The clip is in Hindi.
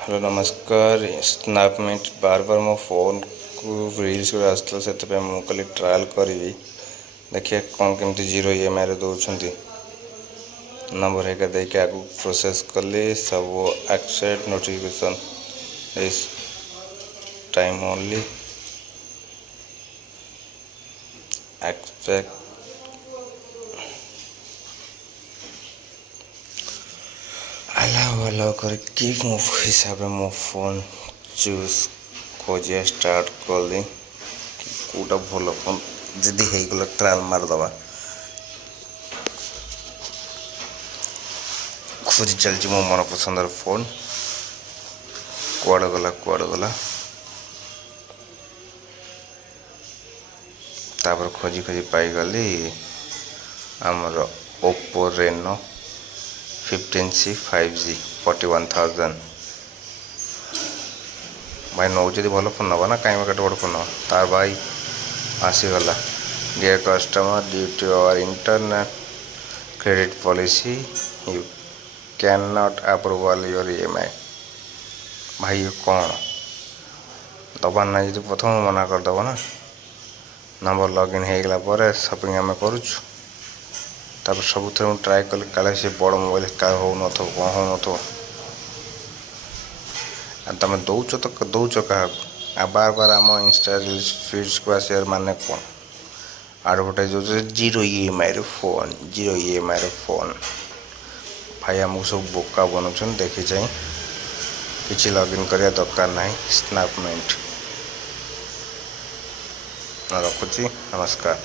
हेलो नमस्कार। स्नैपमेट बार बार मो फोन को रील्स गुड़ा आसला से कहली ट्रायल करी देखिए कौन केमती जीरो ईएमआई रे दौरान नंबर हेका देके आगु प्रोसेस कली सब एक्सेप्ट नोटिफिकेशन इस टाइम ओनली एक्सपेक्ट अलाउ करके मो हिसाब मो फोन चूज खोजिया स्टार्ट कली कौटा भल फोन जदि हो ट्रायल मारदबा खोजी चलती मो मन पसंदर फोन कुआड़े गला तापर खोजी खोजी पाईगली आमर ओप्पो रेनो 15C 5G 41,000 भाई नौ भल फोन नवा ना कहीं कटे बड़ फोन तार भाई आसीगला dear customer due to our internet credit policy you can not approval your EMI. भाई ये कौन दबार ना जी प्रथम मना करदेव ना नंबर लॉगिन होगला पर शॉपिंग आम करुचु तापर सब ट्राए कल काले से बड़ मोबाइल का हो न कौन हो न तुम दौच तो दौच क्या आ बार बार आम इंस्टा रील्स फीड्स को आसार माने कौन आडभटाइज हो जीरो ईएमआई रे फोन भाई आमको सब बोका बनाऊँ देखी जाए किसी लॉगिन करने दरकार ना स्नैपमेट रखुची नमस्कार।